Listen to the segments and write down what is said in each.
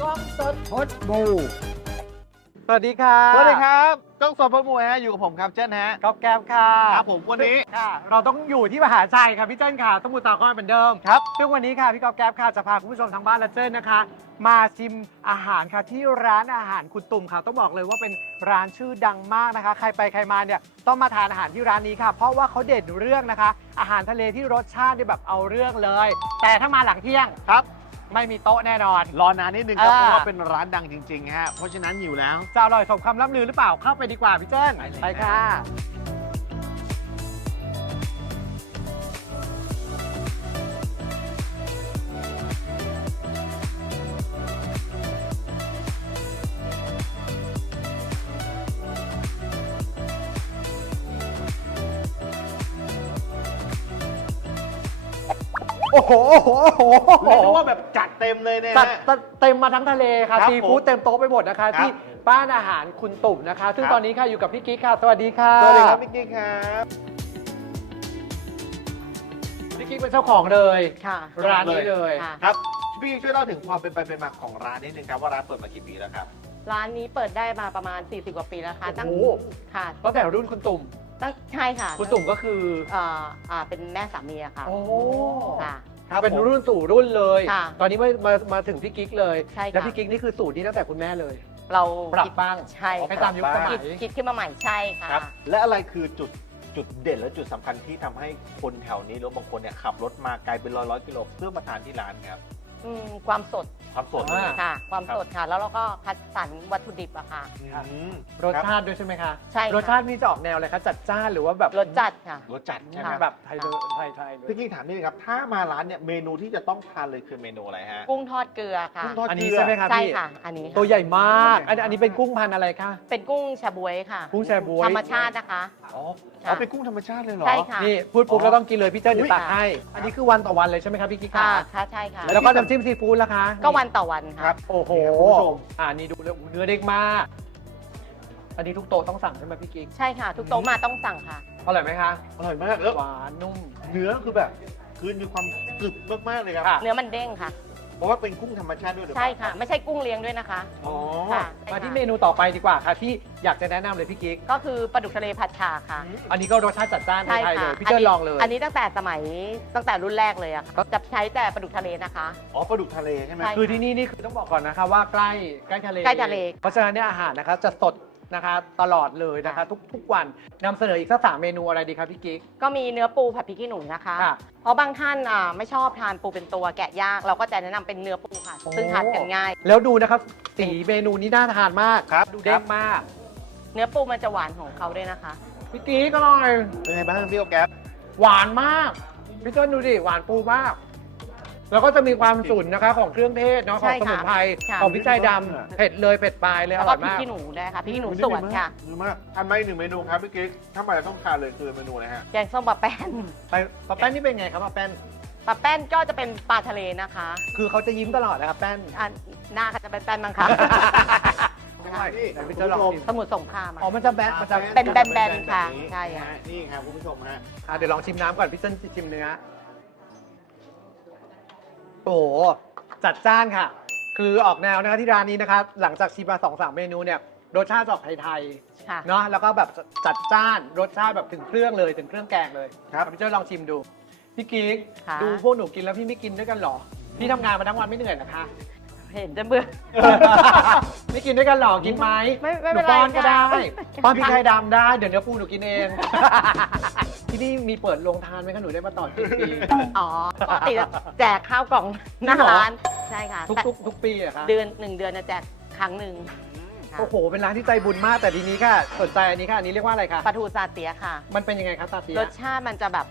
กล้องสดพดบูสวัสดีค่ะสวัสดีครับกล้องสดพดมวยฮะอยู่กับผมครับเจ้นฮะก๊อฟแก้มค่ะครับผมวันนี้ค่ะ เราต้องอยู่ที่มหาชัยค่ะพี่เจิ้นค่ะสมุทรสาครเหมือนเดิมครับซึ่งวันนี้ค่ะพี่ก๊อฟแก๊บค่ะจะพาคุณผู้ชมทางบ้านและเจิ้นนะคะ มาชิมอาหารค่ะที่ร้านอาหารคุณตุ่มค่ะ ต้องบอกเลยว่าเป็นร้านชื่อดังมากนะคะ ใครไปใครมาเนี่ยต้องมาทานอาหารที่ร้านนี้ค่ะ เพราะว่าเขาเด่นเรื่องนะคะ อาหารทะเลที่รสชาติเนี่ยแบบเอาเรื่องเลย แต่ถ้ามาหลังเที่ยงครับ ไม่มีโต๊ะแน่นอน รอนานนิดนึงครับอ่าเพราะว่าเป็นร้านดังจริงๆฮะเพราะฉะนั้นอยู่แล้วจะอร่อยสมคำล่ำลือหรือเปล่าเข้าไปดีกว่าพี่เจิ้นไปเลยไปค่ะ โอ้โหโอ้โหโอ้โหเรียกได้ว่าแบบจัดเต็มเลยเนี่ยจัดฮะเต็มมาทั้งทะเลค่ะครับซีฟู้ดผมเต็มโต๊ะไปหมดนะคะ ครับที่บ้านอาหารคุณตุ่มนะคะ ซึ่งครับ ตอนนี้ค่ะอยู่กับพี่กิ๊กค่ะ สวัสดีค่ะสวัสดีครับพี่กิ๊กครับพี่กิ๊กเป็นเจ้าของเลย ค่ะร้านนี้เลย ค่ะครับพี่กิ๊กช่วยเล่าถึงความเป็นไปเป็นมาของร้านนิดนึงครับว่าร้านเปิดมากี่ปีแล้วครับ ร้านนี้เปิดได้มาประมาณ 40 กว่าปีแล้วค่ะตั้งโอ้โห ค่ะ ตั้งแต่รุ่นคุณตุ่ม ตั้งใช่ค่ะคุณตุ่มก็คือเอ่ออ่าเป็นแม่สามีอะค่ะโอ้ค่ะ ครับเป็นรุ่นสู่รุ่นเลย ค่ะตอนนี้มามามาถึงพี่กิ๊กเลย ใช่ค่ะ แล้วพี่กิ๊กนี่คือสูตรนี้ตั้งแต่คุณแม่เลย เราปรับคิดบ้างใช่ให้ค่ะตามยุคสมัคิยดคิดขึ้นมาใหม่ใช่ค่ะ ครับ และอะไรคือจุดจุดเด่นและจุดสำคัญที่ทำให้คนแถวนี้หรือบางคนเนี่ยขับรถมาไกลเป็นร้อยร้อยๆกิโลเพื่อมาทานที่ร้านครับ อืมความสดความสดอ่า ค่ะ ความสดค่ะ แล้วเราก็คัดสรรวัตถุดิบอะค่ะครับอืมรสคบชาติด้วยใช่ไหมคะใช่ค่ะ รสชาตินี่จะออกแนวอะไรคะจัดจ้านหรือว่าแบบรสจัดค่ะ รสจัดใช่ไหมค่ะ แบบไทยเลยไทยไทยเลยพี่กิ๊กถามนิดนึงครับ ถ้ามาร้านเนี่ยเมนูที่จะต้องทานเลยคือเมนูอะไรฮะ กุ้งทอดเกลือค่ะ กุ้งทอด อันนี้ใช่ไหมคะใช่พี่ค่ะ อันนี้ค่ะตัวใหญ่มากอันอันนี้เป็นกุ้งพันธุ์อะไรคะ เป็นกุ้งแชบวยค่ะ กุ้งแชบ๊วยธรรมชาตินะคะ อ๋อค่ะเอาเป็นกุ้งธรรมชาติเลยเหรอ ใช่ค่ะ นี่พูดปุ๊บอ๋อแล้วต้องกินเลยพี่เจ้าเดี๋ยวตักค่ะให้ อันนี้คือวันต่อวันเลยใช่ไหมครับพี่กิ๊กค่ะค่ะ ค่ะใช่ค่ะ แล้วก็น้ำจิ้มซีฟู้ดล่ะคะก็วันต่อวันคค่ะรับโอ้โหนี่ครับคุณผู้ชม อ่านี่ดูเลยเนื้อเด็กมาก อันนี้ทุกโต๊ะต้องสั่งใช่ไหมพี่กิ๊กใช่ค่ะ ทุกโต๊ะมาต้องสั่งค่ะ อร่อยไหมคะอร่อยมากแล้วหวานนุ่ม เนื้อคือแบบ คือมีความกรึบมากๆเลยครับ ค่ะ เนื้อมันเด้งค่ะ เพราะว่าเป็นกุ้งธรรมชาติด้วยหรือเปใช่ล่าค่ะ ไม่ใช่กุ้งเลี้ยงด้วยนะคะ อ๋อค่ะ มาที่เมนูต่อไปดีกว่าค่ะที่อยากจะแนะนำเลยพี่กิ๊ก ก็คือปลาดุกทะเลผัดฉ่าค่ะอันนี้ก็รสชาติจัดจ้านใช่ไทยๆเลค่ะย พี่เจ้าลองเลย อันนี้ตั้งแต่สมัยตั้งแต่รุ่นแรกเลยอะค่ะจะใช้แต่ปลาดุกทะเลนะคะ อ๋อปลาดุกทะเลใช่ไหม ใช่ คือที่นี่นี่คือต้องบอกก่อนนะคะว่าใกล้ใกล้ทะเลใกล้ทะเล เพราะฉะนั้นเนี่ยอาหารนะคะจะสด นะคะตลอดเลยนะคะค่ะทุกทุกวันนำเสนออีกสักสามเมนูอะไรดีครับพี่กิ๊ก ก็มีเนื้อปูผัดพริกขี้หนูนะคะ ค่ะ เพราะบางท่านอ่าไม่ชอบทานปูเป็นตัวแกะยาก เราก็จะแนะนำเป็นเนื้อปูค่ะโอ้ซึ่งทานกันง่าย แล้วดูนะครับสีเมนูนี้น่าทานมากครับดูเด้งมากเนื้อปูมันจะหวานของเขาด้วยนะคะ พี่กิ๊กอร่อยเป็นไงบ้างพี่โอแก๊ปหวานมากพี่เจ้าดูดิหวานปูมาก แล้วก็จะมีความฉุนนะคะของเครื่องเทศเนาะขใช่องสค่ะมุนไพรค่ะ ของพริกไทยดำเผ็ดเลยเผ็ดปลายเลยอแล้วร่ก็อยพริกมาก ขี้หนูด้วยค่ะพริกขี้หนูสวนค่ะ ดีมากอันไม่หนึ่งเมนูครับพี่กิ๊กถ้ามาจะต้องทานเลยคือเมนูอะไรฮะ แกงส้มปลาแป้น ไปปลาแป้นนี่เป็นไงครับปลาแป้น ปลาแป้นก็จะเป็นปลาทะเลนะคะคือเขาจะยิ้มตลอดนะครับแป้น อะหน้าก็จะเป็นแป้นมั้งคะไม่ใช่นี่แต่พี่คุณเจ้าลองผู้ชมชิม สมุทรสงครามอะ อ๋อมันจะแบนมันจะเป็นแบนๆค่ะแบบนี้ใช่ค่ะนฮนี่ครับคุณผู้ชมฮะ อะเดี๋ยวลองชิมน้ำก่อนพี่เส้นชิมเนื้อ โอ้โหจัดจ้านค่ะ คือออกแนวนะคะที่ร้านนี้นะคะ หลังจากชิมมาสองสามเมนูเนี่ยรสชาติจะออกไทยค่ะ ๆเนาะแล้วก็แบบจัดจ้านรสชาติแบบถึงเครื่องเลยถึงเครื่องแกงเลยครับพี่เจ้าลองชิมดูพี่กิ๊กค่ะ ดูพวกหนูกินแล้วพี่ไม่กินด้วยกันเหรอพี่ทำงานมาทั้งวันไม่เหนื่อยนะคะ เห็นจะเบื่อ ไม่กินด้วยกันเหรอ กินไหมไม่ไม่หเป็นูนไรป้อนก็ได้ค่ะป้อนพริกไทยดำได้ เดี๋ยวเนื้อปูหนูกินเอง ที่นี่มีเปิดโรงทานไหมคะหนูได้มาต่อทุกปี อ๋อปกติจะแจกข้าวกล่องหน้าจริงเหรอ ร้านใช่ค่ะทุกแต่ทุกทุกปีเหรอะคะเดือนหนึ่งเดือนจะแจกครั้งหนึ่งค่ะโอ้โห เป็นร้านที่ใจบุญมาก แต่ทีนี้ค่ะ สนใจอันนี้ค่ะ อันนี้เรียกว่าอะไรคะ ปลาทูซาเตียค่ะ มันเป็นยังไงคะตาเตียรสชาติมันจะแบบ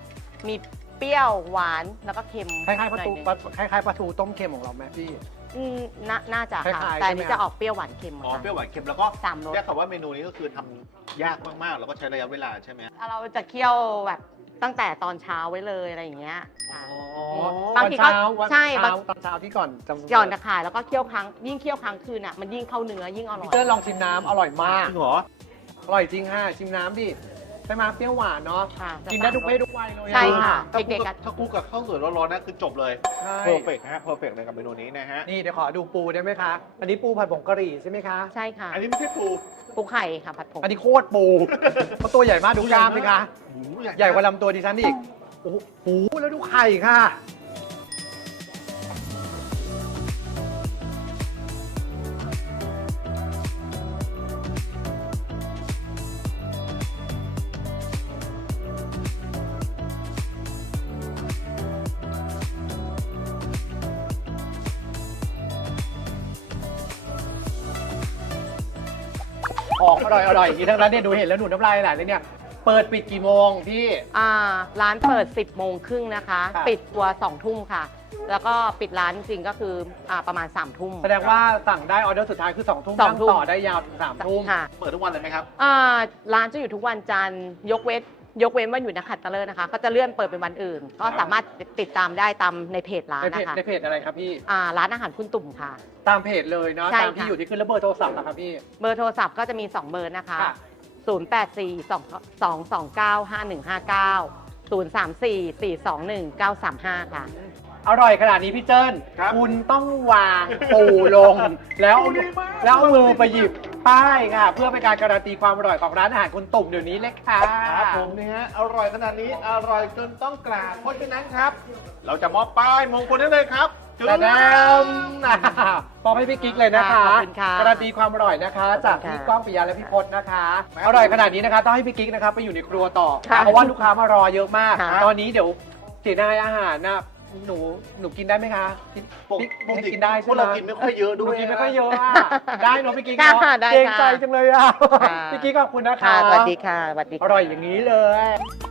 มีเปรี้ยวหวานแล้วก็เค็มคล้ายๆปลาทูหน่อยหนึ่งปลาคล้ายๆปลาทูต้มเค็มของเราไหมพี่ อืมน่าน่าจะคล้าค่ะยๆแต่อันนี้ใช่ไหม จะออกเปรี้ยวหวานเค็มอ๋อค่ะ เปรี้ยวหวานเค็มแล้วก็สามรสเรียกคำว่าเมนูนี้ก็คือทำยากมากๆ แล้วก็ใช้ระยะเวลาใช่ไหมเราจะเคี่ยวแบบตั้งแต่ตอนเช้าไว้เลยอะไรอย่างเงี้ยค่ะ บางวันทีก็เช้าวันใช่เช้าบางตอนเช้าที่ก่อนจะหย่อนตะข่ายแล้วก็เคี่ยวครั้งยิ่งเคี่ยวครั้งคืนอะมันยิ่งเข้าเนื้อยิ่งอร่อย พี่เติ้ลลองชิมน้ำอร่อยมาก จริงเหรอ อร่อยจริงฮะชิมน้ำดิช่ ไหมเปรี้ยวหวานเนาะค่ะกินได้ทุกเพศทุกวัยเลยอะใช่ค่ะถ้าเด็คู่กๆกับอะถ้าคู่กับข้าวสวยร้อนๆนะคือจบเลยใช่เพอร์เฟกฮะเพอร์เฟกเลยกับเมนูนี้นะฮะ นี่เดี๋ยวขอดูปูได้ไหมคะ อันนี้ปูผัดผงกะหรี่ใช่ไหมคะ ใช่ค่ะ อันนี้ไม่ใช่ปูปูไข่ค่ะผัดผงอันนี้โคตรปูเพราะตัวใหญ่มากดูกล้ามสิคะโอ้โใหญ่กว่าลำตัวดิฉันอีก โอ้โหปูแล้วดูไข่ค่ะ ของอร่อยอร่อยอย่างนี้ทั้งนั้นเนี่ยดูเห็นแล้วหนูน้ำลายไหลเลยเนี่ยเปิดปิดกี่โมงพี่ อ่าร้านเปิด 10 โมงครึ่งนะคะค่ะปิดตัว2ทุ่มค่ะ แล้วก็ปิดร้านจริงๆก็คืออ่าประมาณ3ทุ่ม แสดงว่าสั่งได้ออเดอร์สุดท้ายคือ2ทุ่มสองนั่งทุ่มต่อได้ยาวถึงสามทุ่มค่ะ เปิดทุกวันเลยไหมครับ อ่าร้านจะอยู่ทุกวันจันทร์ยกเว้นยกเว้นว่าอยู่นักขัตฤกษ์นะคะก็จะเลื่อนเปิดเป็นวันอื่น ก็สามารถติดตามได้ตามในเพจร้านในเพจนะคะในเพจอะไรครับพี่อ่าร้านอาหารคุณตุ่มค่ะ ตามเพจเลยเนาะใช่ตามที่ค่ะ อยู่ที่ขึ้นแล้วเบอร์โทรศัพท์นะครับพี่เบอร์โทรศัพท์ก็จะมี 2 เบอร์นะคะ ค่ะ 084 2 2 9 5 1 5 9 034 421 935 ค่ะ อร่อยขนาดนี้พี่เจิ้นครับ คุณต้องวางปูลง แล้วดีมากแล้วเอามือไปหยิบ ป้ายค่ะ เพื่อเป็นการการันตีความอร่อยของร้านอาหารคุณตุ่มเดี๋ยวนี้เลยค่ะครับผมนี่ฮะอร่อยขนาดนี้อร่อยจนต้องกราบเพราะฉะนั้นครับ เราจะมอบป้ายมงคลได้เลยครับถึงแต่แดแล้วมมอบให้พี่กิ๊กเลยนะคะขอบคุณค่ะการันตีความอร่อยนะคะ จากขอบคุณพี่ค่ะก้องปิยะและพี่พจน์นะคะอร่อยขนาดนี้นะคะต้องให้พี่กิ๊กนะคะไปอยู่ในครัวต่อค่ะเพราะว่าลูกค้ามารอเยอะมาก ค่ะ ตอนนี้เดี๋ยวเสียดายอาหารนะ หนูหนูกินได้ไหมคะพี่ปกพี่ปกติกินได้พใช่วกไหมเรากินไม่ค่อยเยอะหนูด้วยกินไม่ค่อยเยอะอะได้เนอะพี่กิ๊กค่ะเนาะได้เกรงค่ะใจจังเลยอะค่ะ พี่กิ๊กขอบคุณนะคะค่ะสวัสดีค่ะสวัสดีอค่ะร่อยอย่างนี้เลย